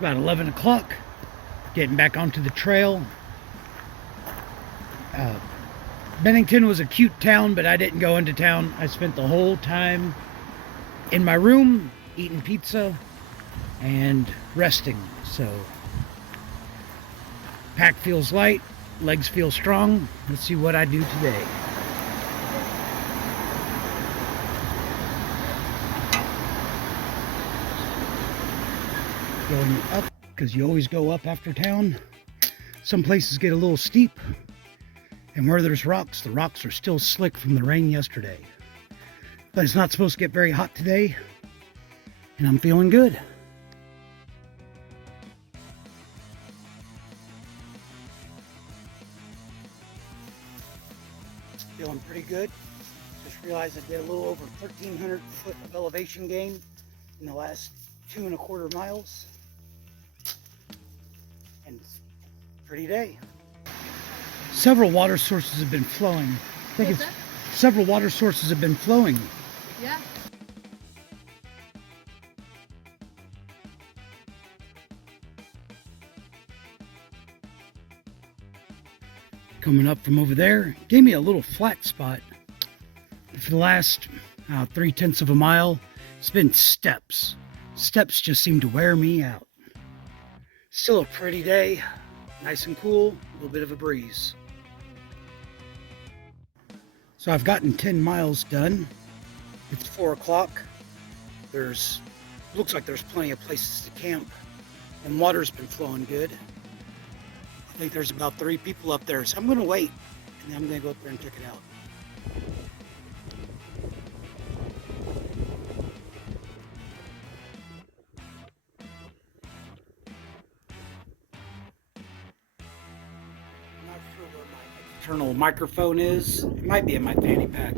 about 11 o'clock. Getting back onto the trail. Bennington was a cute town, but I didn't go into town. I spent the whole time in my room eating pizza and resting. So pack feels light, legs feel strong. Let's see what I do today. Going up, because you always go up after town. Some places get a little steep, and where there's rocks, the rocks are still slick from the rain yesterday. But it's not supposed to get very hot today, and I'm feeling good. Feeling pretty good. Just realized I did a little over 1,300 foot of elevation gain in the last 2.25 miles. And pretty day. Several water sources have been flowing. I think it's several water sources have been flowing. Yeah. Coming up from over there, gave me a little flat spot. For the last 3/10 of a mile, it's been steps. Steps just seem to wear me out. Still a pretty day, nice and cool, a little bit of a breeze. So I've gotten 10 miles done. It's 4 o'clock. Looks like there's plenty of places to camp, and water's been flowing good. I think there's about 3 people up there, so I'm gonna wait, and then I'm gonna go up there and check it out. External microphone is. It might be in my fanny pack.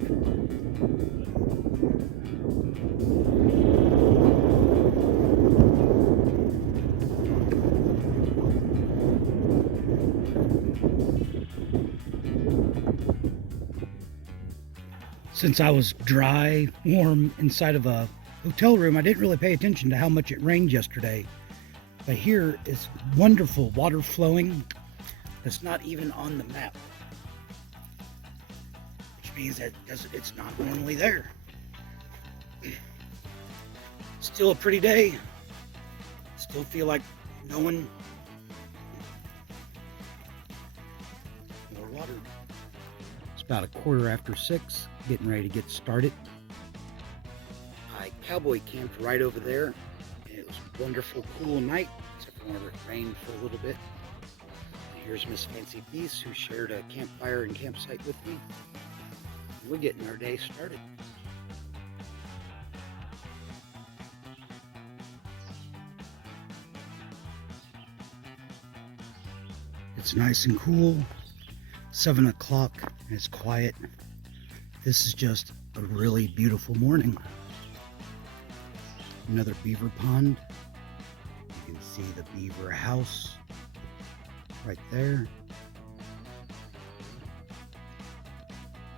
Since I was dry, warm inside of a hotel room, I didn't really pay attention to how much it rained yesterday. But here is wonderful water flowing that's not even on the map. Means that it's not normally there. Still a pretty day. Still feel like going. More water. It's about 6:15, getting ready to get started. I cowboy camped right over there, and it was a wonderful, cool night, except for whenever it rained for a little bit. Here's Miss Fancy Peace, who shared a campfire and campsite with me. We're getting our day started. It's nice and cool. 7 o'clock and it's quiet. This is just a really beautiful morning. Another beaver pond. You can see the beaver house right there.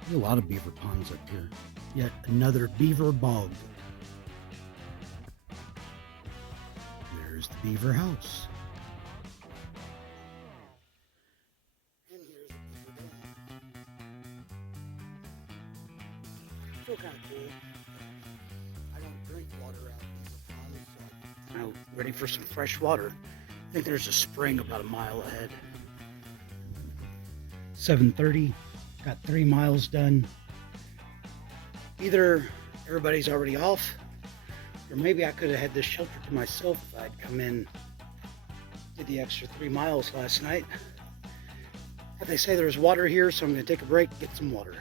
There's a lot of beaver ponds up here. Yet another beaver bog. There's the beaver house. And here's the beaver dam. Still kind of cool. I don't drink water out of beaver ponds, so I'm ready for some fresh water. I think there's a spring about a mile ahead. 7:30. Got 3 miles done. Either everybody's already off, or maybe I could have had this shelter to myself if I'd come in, did the extra 3 miles last night. But they say there's water here, so I'm going to take a break, get some water.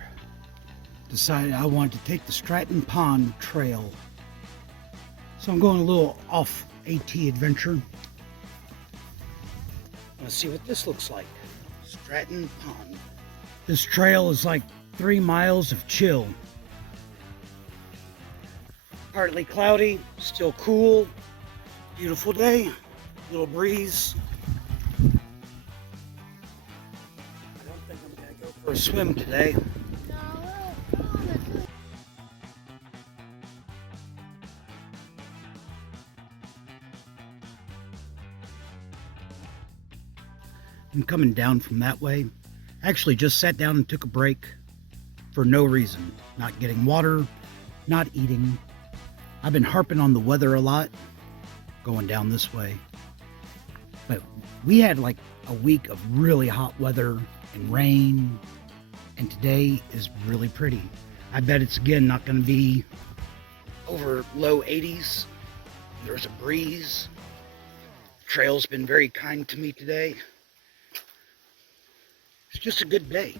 Decided I wanted to take the Stratton Pond Trail. So I'm going a little off AT adventure. Let's see what this looks like. Stratton Pond. This trail is like 3 miles of chill. Partly cloudy, still cool. Beautiful day, little breeze. I don't think I'm gonna go for a swim today. I'm coming down from that way. I actually just sat down and took a break for no reason. Not getting water, not eating. I've been harping on the weather a lot going down this way. But we had like a week of really hot weather and rain, and today is really pretty. I bet it's again not going to be over low 80s. There's a breeze. The trail's been very kind to me today. It's just a good day.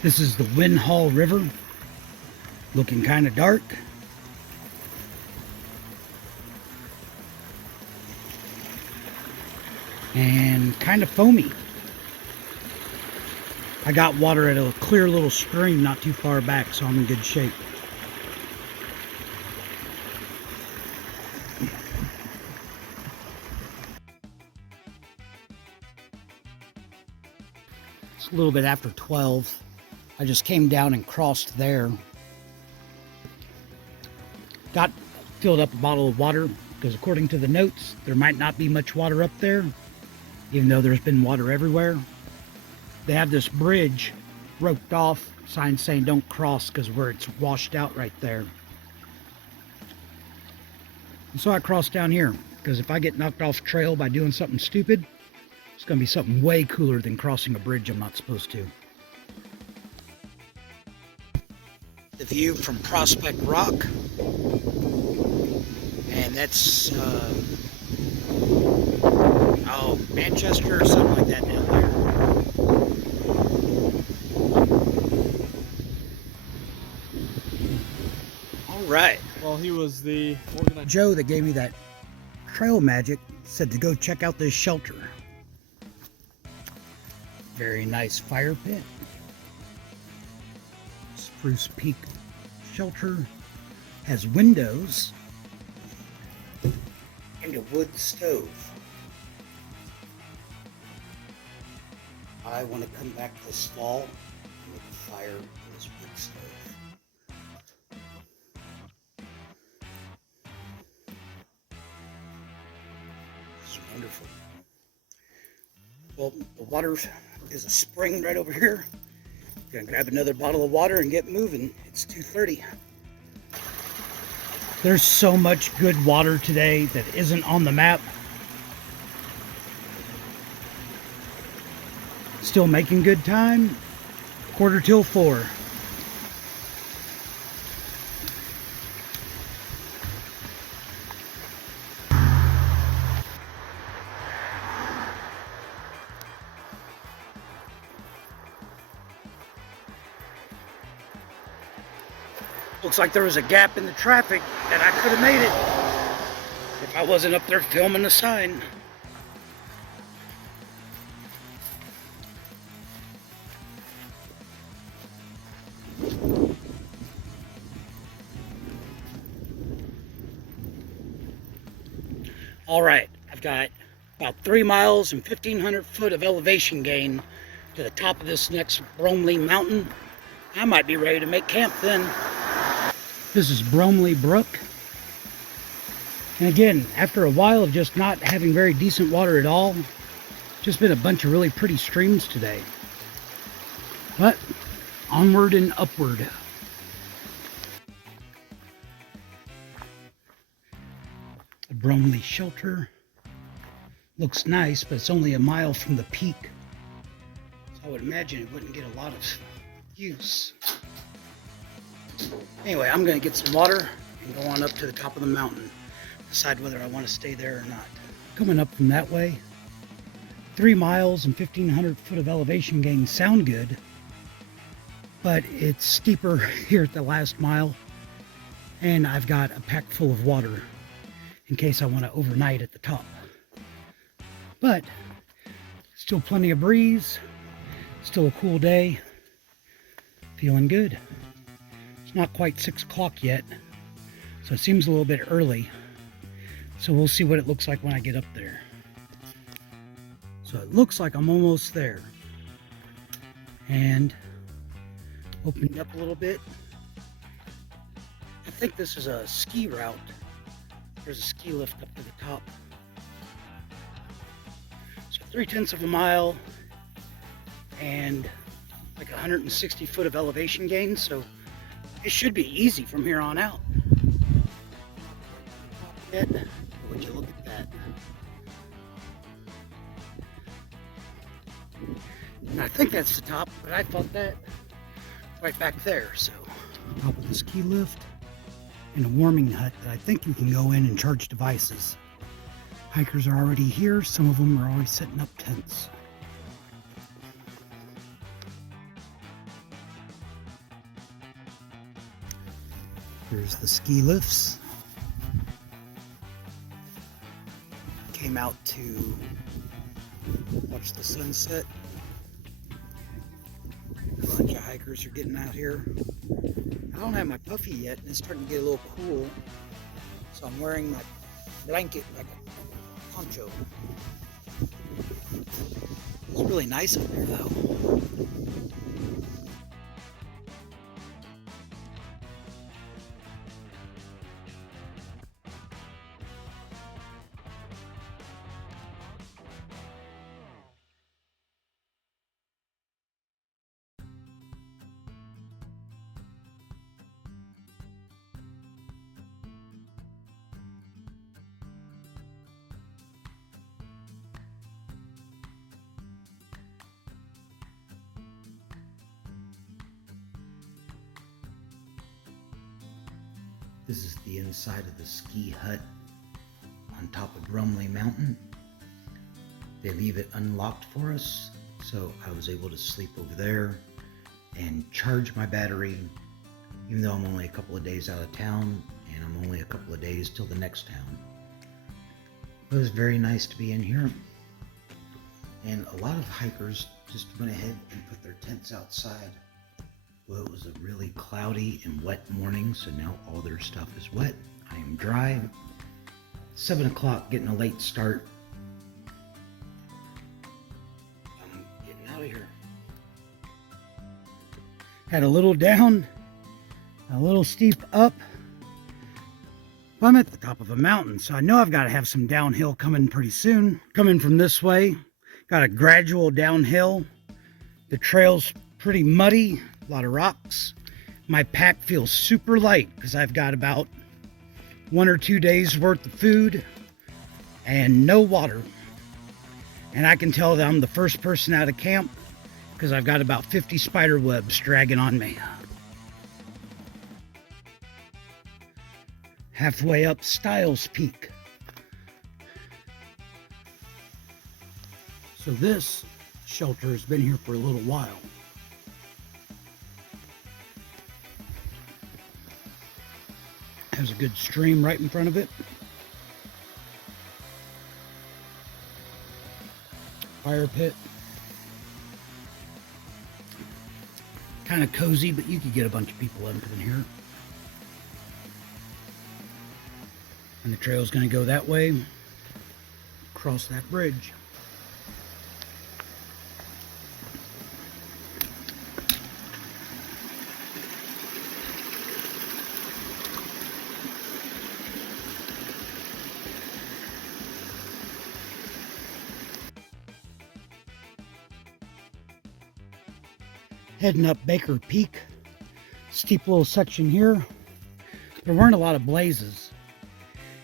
This is the Winhall River, looking kind of dark. And kind of foamy. I got water at a clear little stream not too far back, so I'm in good shape. It's a little bit after 12. I just came down and crossed there. Filled up a bottle of water, because according to the notes, there might not be much water up there, even though there's been water everywhere. They have this bridge roped off, sign saying don't cross because where it's washed out right there. And so I crossed down here, because if I get knocked off trail by doing something stupid, it's going to be something way cooler than crossing a bridge I'm not supposed to. The view from Prospect Rock, and that's Manchester or something like that down there. All right. Well, he was the organizer. Joe that gave me that trail magic said to go check out this shelter. Very nice fire pit. Spruce Peak Shelter has windows and a wood stove. I want to come back this fall and make a fire in this wood stove. It's wonderful. Well, the water is a spring right over here. Gonna grab another bottle of water and get moving. It's 2:30. There's so much good water today that isn't on the map. Still making good time. 4:45. Looks like there was a gap in the traffic that I could have made it if I wasn't up there filming the sign. All right, I've got about 3 miles and 1,500 foot of elevation gain to the top of this next Bromley Mountain. I might be ready to make camp then. This is Bromley Brook. And again, after a while of just not having very decent water at all, just been a bunch of really pretty streams today. But onward and upward. The Bromley shelter looks nice, but it's only a mile from the peak. So I would imagine it wouldn't get a lot of use. Anyway, I'm going to get some water and go on up to the top of the mountain. Decide whether I want to stay there or not. Coming up from that way, 3 miles and 1,500 foot of elevation gain sound good, but it's steeper here at the last mile, and I've got a pack full of water in case I want to overnight at the top. But still plenty of breeze, still a cool day, feeling good. It's not quite 6 o'clock yet, so it seems a little bit early. So we'll see what it looks like when I get up there. So it looks like I'm almost there. And opening up a little bit. I think this is a ski route. There's a ski lift up to the top. So 3/10 of a mile and like 160 foot of elevation gain. So it should be easy from here on out. Would you look at that? And I think that's the top, but I thought that right back there. So top of the ski lift and a warming hut that I think you can go in and charge devices. Hikers are already here. Some of them are already setting up tents. Here's the ski lifts. Came out to watch the sunset. A bunch of hikers are getting out here. I don't have my puffy yet, and it's starting to get a little cool. So I'm wearing my blanket like a poncho. It's really nice up there though. This is the inside of the ski hut on top of Bromley Mountain. They leave it unlocked for us, so I was able to sleep over there and charge my battery, even though I'm only a couple of days out of town and I'm only a couple of days till the next town. It was very nice to be in here, and a lot of hikers just went ahead and put their tents outside. Well, it was a really cloudy and wet morning, so now all their stuff is wet. I am dry. 7 o'clock, getting a late start. I'm getting out of here. Had a little down, a little steep up. I'm at the top of a mountain, so I know I've got to have some downhill coming pretty soon. Coming from this way, got a gradual downhill. The trail's pretty muddy. A lot of rocks. My pack feels super light because I've got about 1 or 2 days worth of food and no water. And I can tell that I'm the first person out of camp because I've got about 50 spider webs dragging on me. Halfway up Stiles Peak. So this shelter has been here for a little while. Has a good stream right in front of it. Fire pit. Kind of cozy, but you could get a bunch of people in here. And the trail's going to go that way, across that bridge. Heading up Baker Peak, steep little section here. There weren't a lot of blazes,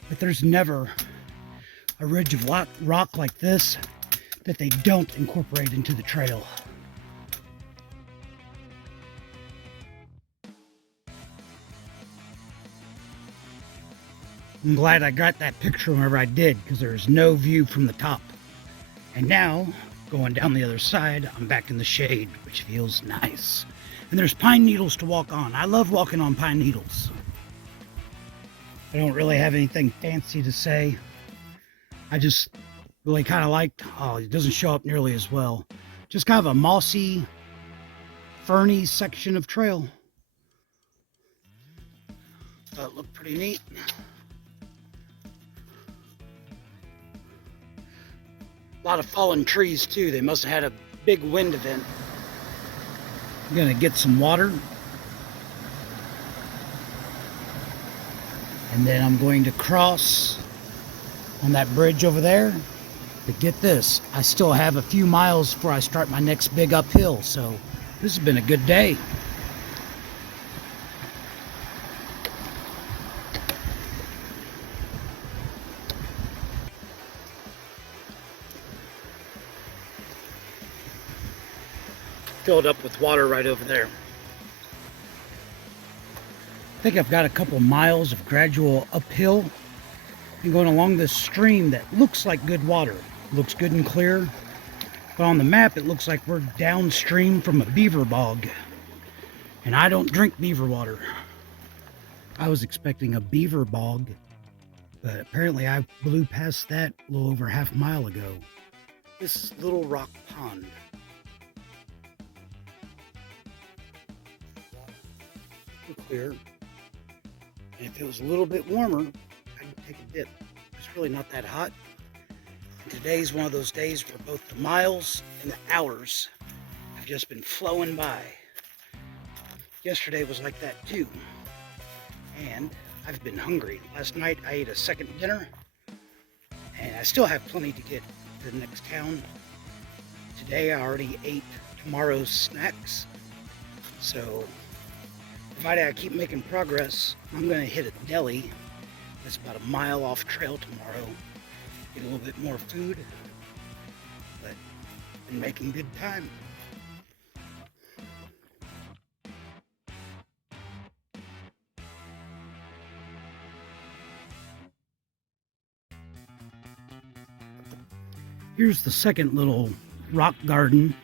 but there's never a ridge of rock like this that they don't incorporate into the trail. I'm glad I got that picture whenever I did, because there's no view from the top. And now, going down the other side, I'm back in the shade, which feels nice. And there's pine needles to walk on. I love walking on pine needles. I don't really have anything fancy to say. I just really kind of liked, it doesn't show up nearly as well. Just kind of a mossy, ferny section of trail. That looked pretty neat. A lot of fallen trees too. They must have had a big wind event. I'm gonna get some water. And then I'm going to cross on that bridge over there. But get this, I still have a few miles before I start my next big uphill, so this has been a good day. Filled up with water right over there. I think I've got a couple miles of gradual uphill and going along this stream that looks like good water. Looks good and clear, but on the map it looks like we're downstream from a beaver bog, and I don't drink beaver water. I was expecting a beaver bog, but apparently I blew past that a little over half a mile ago. This is Little Rock Pond. Super clear, and if it was a little bit warmer, I could take a dip. It's really not that hot. Today's one of those days where both the miles and the hours have just been flowing by. Yesterday was like that too. And I've been hungry. Last night I ate a second dinner, and I still have plenty to get to the next town. Today I already ate tomorrow's snacks. So, provided I keep making progress, I'm gonna hit a deli that's about a mile off trail tomorrow. Get a little bit more food, but been making good time. Here's the second little rock garden.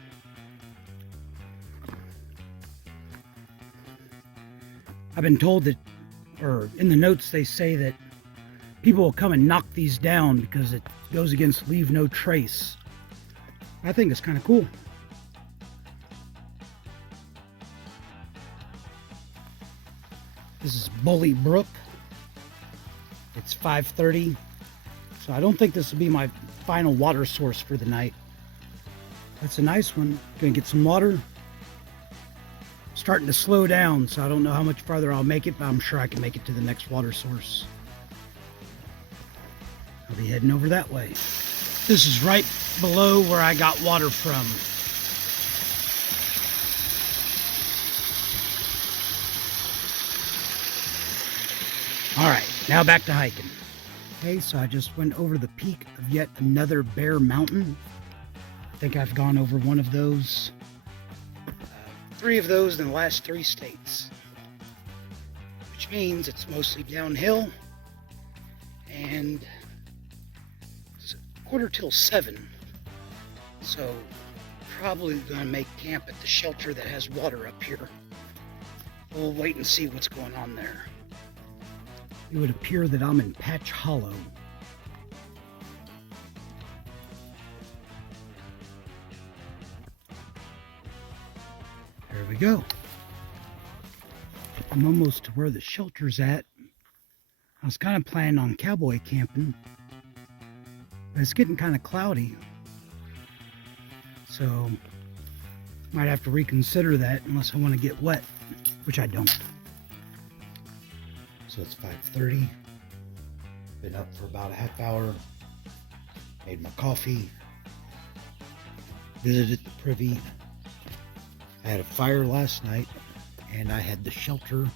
I've been told that, or in the notes they say that people will come and knock these down because it goes against leave no trace. I think it's kind of cool. This is Bully Brook. It's 5:30, so I don't think this will be my final water source for the night. That's a nice one. Gonna get some water. Starting to slow down, so I don't know how much farther I'll make it, but I'm sure I can make it to the next water source. I'll be heading over that way. This is right below where I got water from. All right, now back to hiking. Okay, so I just went over the peak of yet another bare mountain. I think I've gone over one of those. 3 of those in the last 3 states. Which means it's mostly downhill, and 6:45, so probably gonna make camp at the shelter that has water up here. We'll wait and see what's going on there. It would appear that I'm in Patch Hollow. There we go. I'm almost to where the shelter's at. I was kind of planning on cowboy camping, but it's getting kind of cloudy, so might have to reconsider that unless I want to get wet, which I don't. So it's 5:30. Been up for about a half hour. Made my coffee. Visited the privy. I had a fire last night, and I had the shelter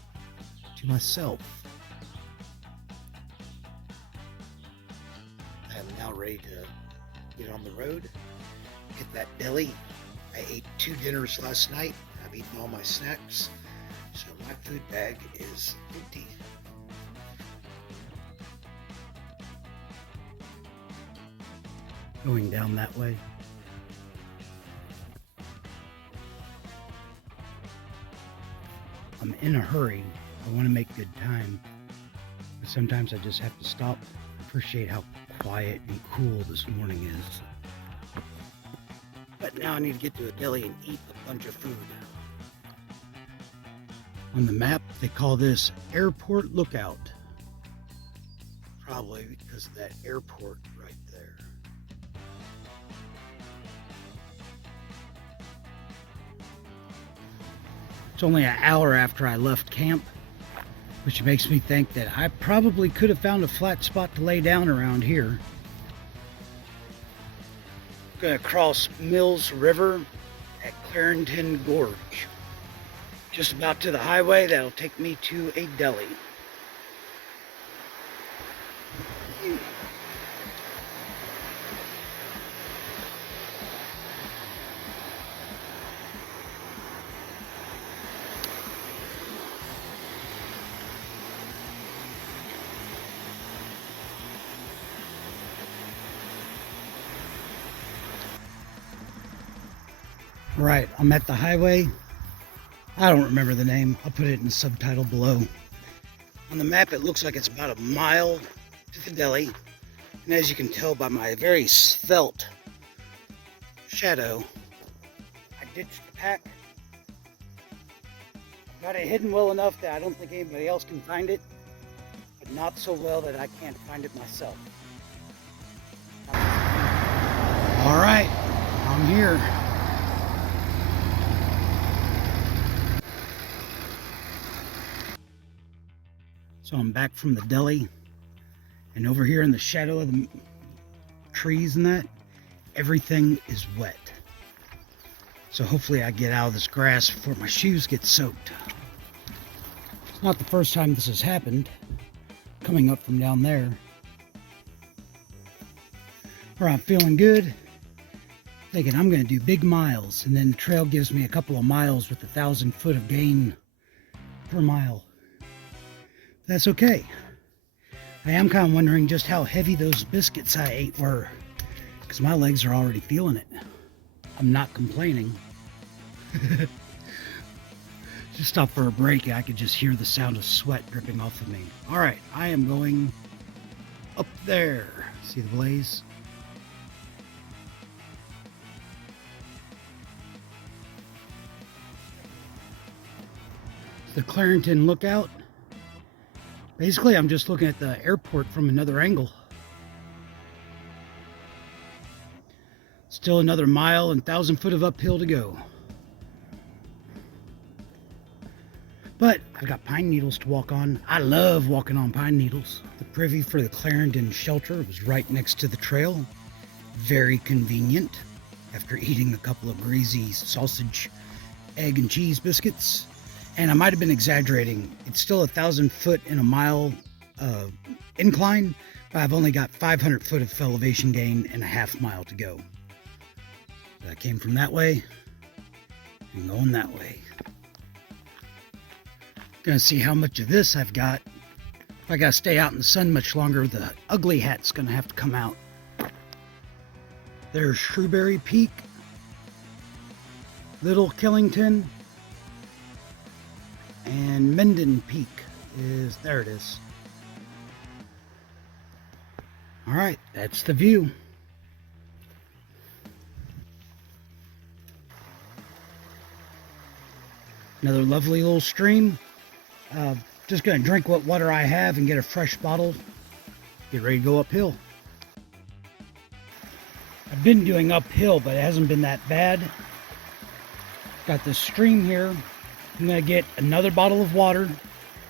to myself. I am now ready to get on the road, get that deli. I ate 2 dinners last night. I've eaten all my snacks, so my food bag is empty. Going down that way. I'm in a hurry. I want to make good time. But sometimes I just have to stop and appreciate how quiet and cool this morning is. But now I need to get to a deli and eat a bunch of food. On the map, they call this Airport Lookout. Probably because of that airport right there. It's only an hour after I left camp, which makes me think that I probably could have found a flat spot to lay down around here. I'm going to cross Mills River at Clarendon Gorge. Just about to the highway. That'll take me to a deli. Right, I'm at the highway. I don't remember the name. I'll put it in the subtitle below. On the map, it looks like it's about a mile to the deli. And as you can tell by my very svelte shadow, I ditched the pack. I've got it hidden well enough that I don't think anybody else can find it, but not so well that I can't find it myself. All right, I'm here. So I'm back from the deli, and over here in the shadow of the trees and that, everything is wet. So hopefully I get out of this grass before my shoes get soaked. It's not the first time this has happened, coming up from down there. All right, I'm feeling good, thinking I'm gonna do big miles, and then the trail gives me a couple of miles with 1,000 foot of gain per mile. That's okay. I am kind of wondering just how heavy those biscuits I ate were, because my legs are already feeling it. I'm not complaining. Just stop for a break, I could just hear the sound of sweat dripping off of me. All right, I am going up there. See the blaze? The Clarendon Lookout. Basically, I'm just looking at the airport from another angle. Still another mile and 1,000 foot of uphill to go. But I've got pine needles to walk on. I love walking on pine needles. The privy for the Clarendon shelter was right next to the trail. Very convenient after eating a couple of greasy sausage, egg, and cheese biscuits. And I might have been exaggerating. It's still 1,000 foot in a mile incline, but I've only got 500 foot of elevation gain and a half mile to go. But I came from that way and going that way. Gonna see how much of this I've got. If I gotta stay out in the sun much longer, the ugly hat's gonna have to come out. There's Shrewsbury Peak, Little Killington, and Menden Peak is, there it is. All right, that's the view. Another lovely little stream. Just gonna drink what water I have and get a fresh bottle. Get ready to go uphill. I've been doing uphill, but it hasn't been that bad. Got this stream here. I'm gonna get another bottle of water,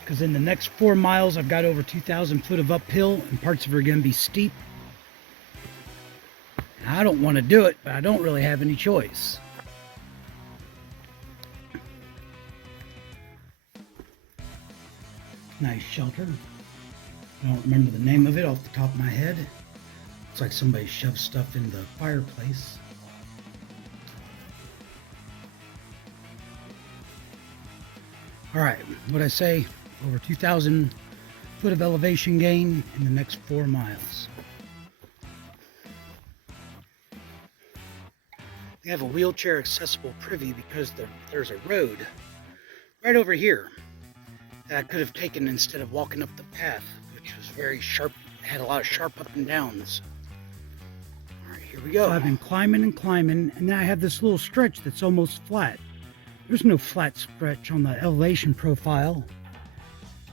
because in the next 4 miles I've got over 2,000 foot of uphill, and parts of it are gonna be steep. I don't want to do it, but I don't really have any choice. Nice shelter. I don't remember the name of it off the top of my head. Looks like somebody shoved stuff in the fireplace. All right, what'd I say? Over 2,000 foot of elevation gain in the next 4 miles. They have a wheelchair accessible privy because there's a road right over here that I could have taken instead of walking up the path, which was very sharp. It had a lot of sharp up and downs. All right, here we go. So I've been climbing and climbing, and then I have this little stretch that's almost flat. There's no flat stretch on the elevation profile.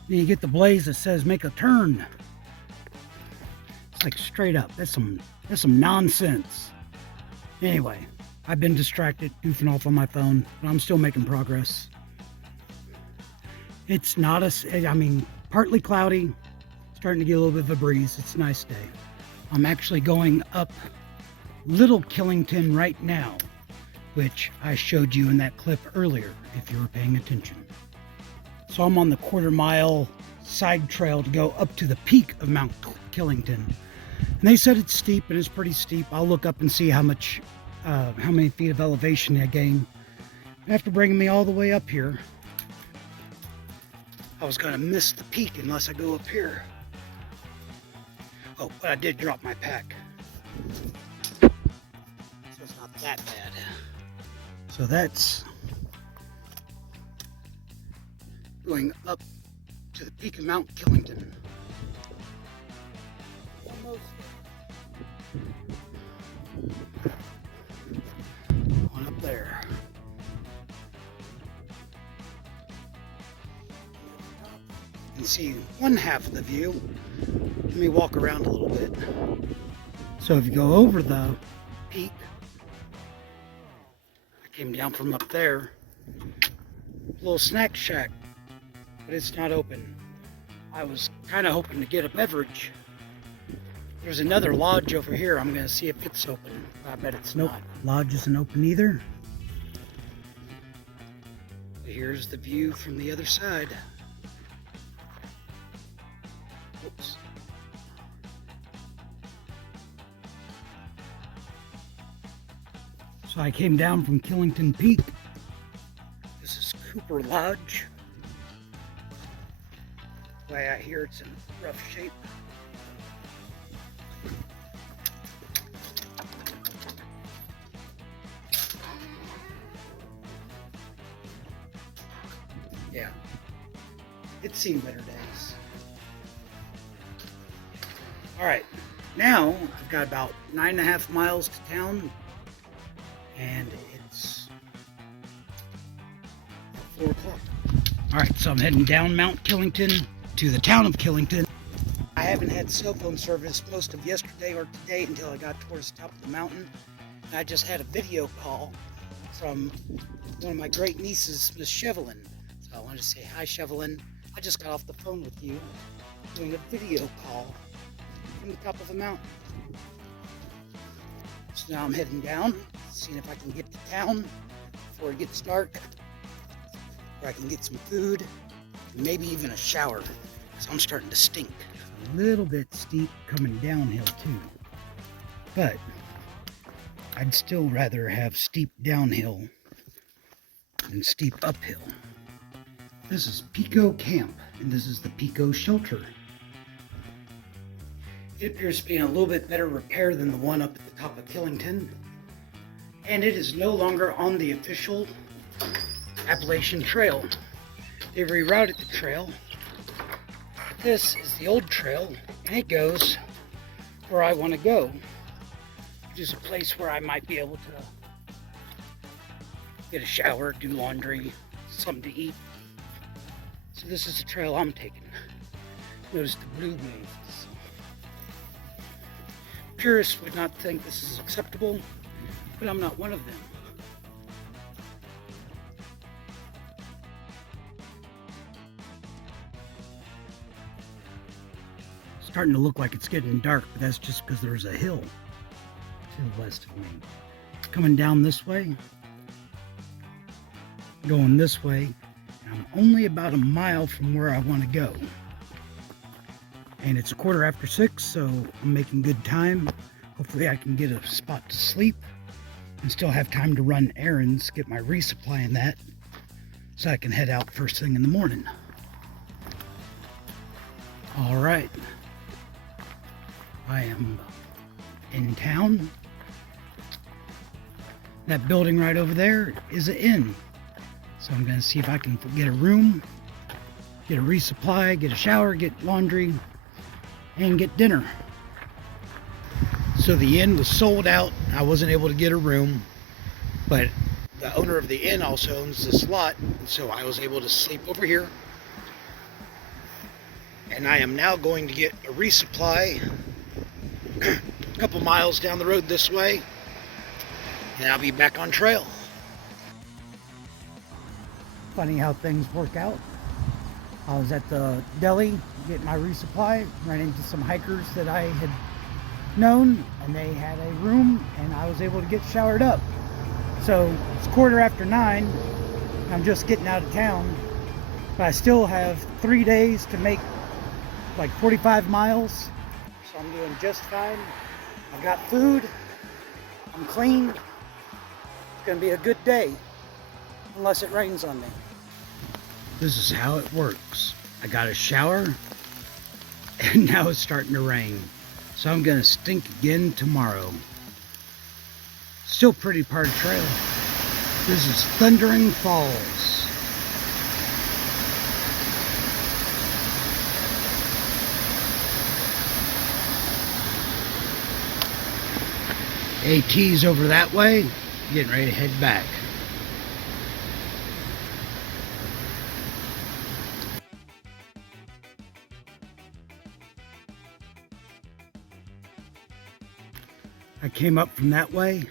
Then you get the blaze that says make a turn. It's like straight up. That's some nonsense. Anyway, I've been distracted, goofing off on my phone, but I'm still making progress. It's not partly cloudy, starting to get a little bit of a breeze. It's a nice day. I'm actually going up Little Killington right now, which I showed you in that clip earlier, if you were paying attention. So I'm on the quarter-mile side trail to go up to the peak of Mount Killington. And they said it's steep, and it's pretty steep. I'll look up and see how many feet of elevation I gain. After bringing me all the way up here, I was going to miss the peak unless I go up here. Oh, but I did drop my pack. So it's not that bad. So that's going up to the peak of Mount Killington. Almost on up there. You can see one half of the view. Let me walk around a little bit. So if you go over the peak, I came down from up there, little snack shack, but it's not open. I was kind of hoping to get a beverage. There's another lodge over here. I'm going to see if it's open. I bet it's not. Lodge isn't open either. Here's the view from the other side. Oops. So I came down from Killington Peak. This is Cooper Lodge. Way out here, it's in rough shape. Yeah, it's seen better days. All right, now I've got about 9.5 miles to town, and it's 4 o'clock. All right, so I'm heading down Mount Killington to the town of Killington. I haven't had cell phone service most of yesterday or today until I got towards the top of the mountain. And I just had a video call from one of my great nieces, Miss Shevelin. So I wanted to say hi, Shevelin. I just got off the phone with you doing a video call from the top of the mountain. So now I'm heading down, seeing if I can get to town before it gets dark, where I can get some food, and maybe even a shower, because I'm starting to stink. A little bit steep coming downhill too, but I'd still rather have steep downhill than steep uphill. This is Pico Camp, and this is the Pico Shelter. It appears to be in a little bit better repair than the one up at the top of Killington, and it is no longer on the official Appalachian Trail. They've rerouted the trail. This is the old trail, and it goes where I want to go, which is a place where I might be able to get a shower, do laundry, something to eat. So this is the trail I'm taking. Notice the blue waves. Purists would not think this is acceptable, but I'm not one of them. Starting to look like it's getting dark, but that's just because there's a hill to the west of me. Coming down this way, going this way, and I'm only about a mile from where I want to go. And it's 6:15, so I'm making good time. Hopefully I can get a spot to sleep and still have time to run errands, get my resupply in that, so I can head out first thing in the morning. All right. I am in town. That building right over there is an inn. So I'm going to see if I can get a room, get a resupply, get a shower, get laundry, and get dinner. So the inn was sold out. I wasn't able to get a room, but the owner of the inn also owns this lot, and so I was able to sleep over here. And I am now going to get a resupply a couple miles down the road this way, and I'll be back on trail. Funny how things work out. I was at the deli getting my resupply, ran into some hikers that I had known, and they had a room, and I was able to get showered up. So it's 9:15. I'm just getting out of town, but I still have 3 days to make like 45 miles. So I'm doing just fine. I've got food. I'm clean. It's gonna be a good day, unless it rains on me. This is how it works. I got a shower, and now it's starting to rain. So I'm gonna stink again tomorrow. Still pretty part of trail. This is Thundering Falls. AT's over that way, getting ready to head back. I came up from that way,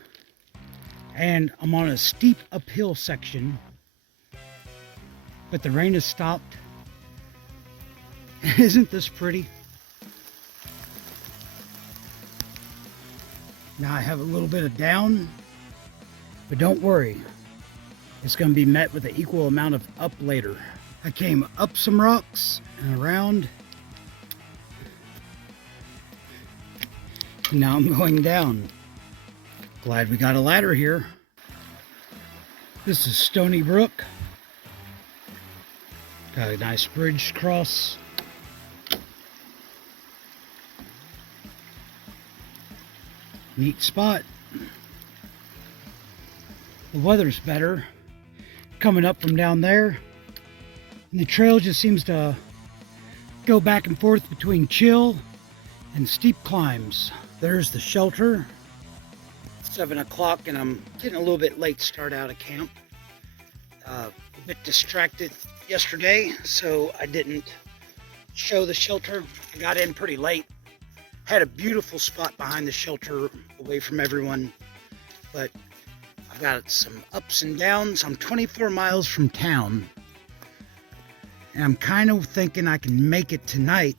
and I'm on a steep uphill section, but the rain has stopped. Isn't this pretty? Now I have a little bit of down, but don't worry, it's going to be met with an equal amount of up later. I came up some rocks and around, and now I'm going down. Glad we got a ladder here. This is Stony Brook. Got a nice bridge cross. Neat spot. The weather's better coming up from down there. And the trail just seems to go back and forth between chill and steep climbs. There's the shelter. 7 o'clock, and I'm getting a little bit late start out of camp. A bit distracted yesterday, so I didn't show the shelter. I got in pretty late. Had a beautiful spot behind the shelter away from everyone, but I've got some ups and downs. I'm 24 miles from town, and I'm kind of thinking I can make it tonight,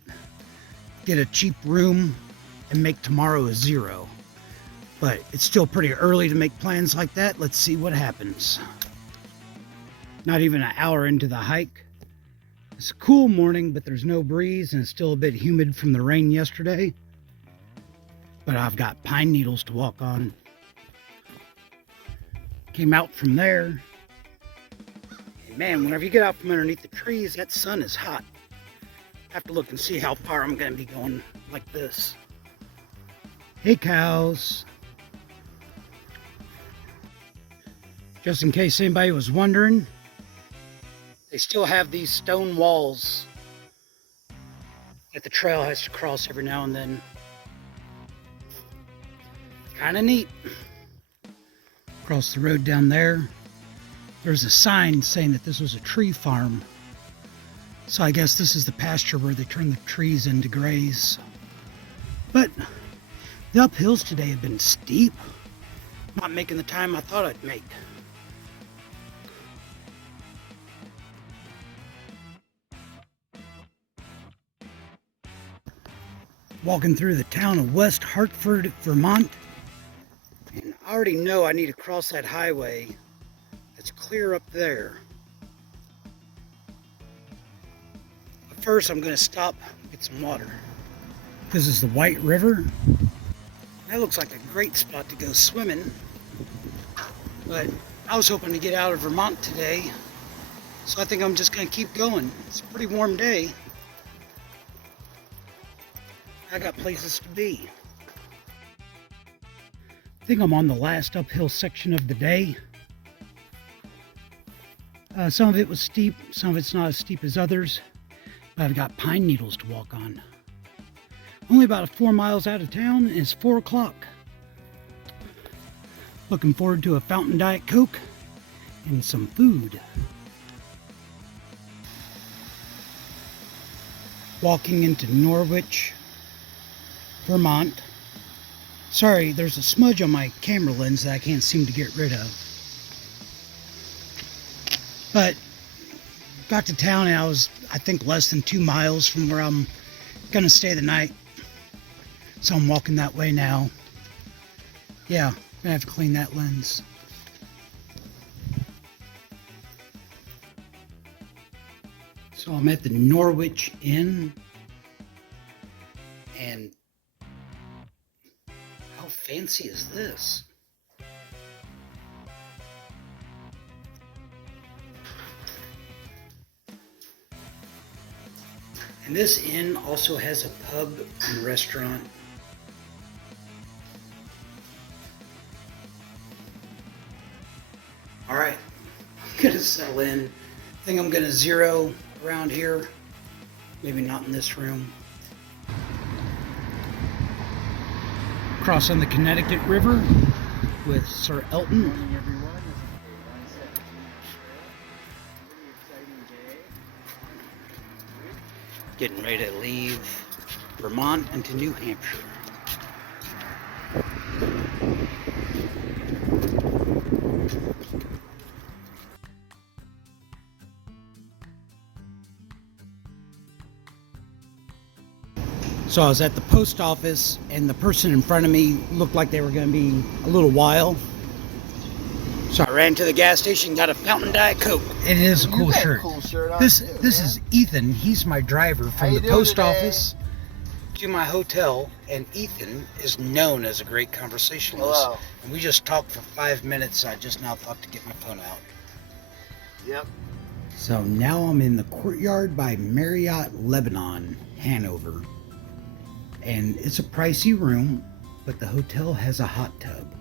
get a cheap room, and make tomorrow a zero. But it's still pretty early to make plans like that. Let's see what happens. Not even an hour into the hike. It's a cool morning, but there's no breeze, and it's still a bit humid from the rain yesterday. But I've got pine needles to walk on. Came out from there. And man, whenever you get out from underneath the trees, that sun is hot. I have to look and see how far I'm going to be going like this. Hey, cows. Just in case anybody was wondering, they still have these stone walls that the trail has to cross every now and then. Kind of neat. Across the road down there, there's a sign saying that this was a tree farm. So I guess this is the pasture where they turn the trees into graze. But the uphills today have been steep. Not making the time I thought I'd make. Walking through the town of West Hartford, Vermont. And I already know I need to cross that highway that's clear up there. But first I'm going to stop and get some water. This is the White River. That looks like a great spot to go swimming. But I was hoping to get out of Vermont today, so I think I'm just going to keep going. It's a pretty warm day. I got places to be. I think I'm on the last uphill section of the day. Some of it was steep, some of it's not as steep as others, but I've got pine needles to walk on. Only about 4 miles out of town, and it's 4 o'clock. Looking forward to a fountain Diet Coke and some food. Walking into Norwich, Vermont. Sorry, there's a smudge on my camera lens that I can't seem to get rid of. But got to town and I think less than 2 miles from where I'm gonna stay the night. So I'm walking that way now. Yeah, I'm gonna have to clean that lens. So I'm at the Norwich Inn, and how fancy is this? And this inn also has a pub and restaurant. All right, I'm gonna settle in. I think I'm gonna zero around here. Maybe not in this room. Crossing the Connecticut River with Sir Elton. Good morning, everyone. This is day 117. Pretty exciting day. Getting ready to leave Vermont into New Hampshire. So I was at the post office, and the person in front of me looked like they were going to be a little while. So I ran to the gas station, got a Fountain Diet Coke. It is a You cool got a shirt. cool shirt on This too, this man. is Ethan. He's my driver How from you the doing post today? office to my hotel, and Ethan is known as a great conversationalist. Hello. And we just talked for 5 minutes. I just now thought to get my phone out. Yep. So now I'm in the Courtyard by Marriott Lebanon, Hanover. And it's a pricey room, but the hotel has a hot tub.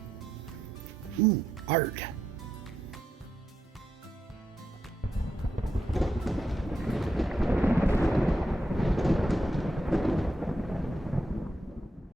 Ooh, art.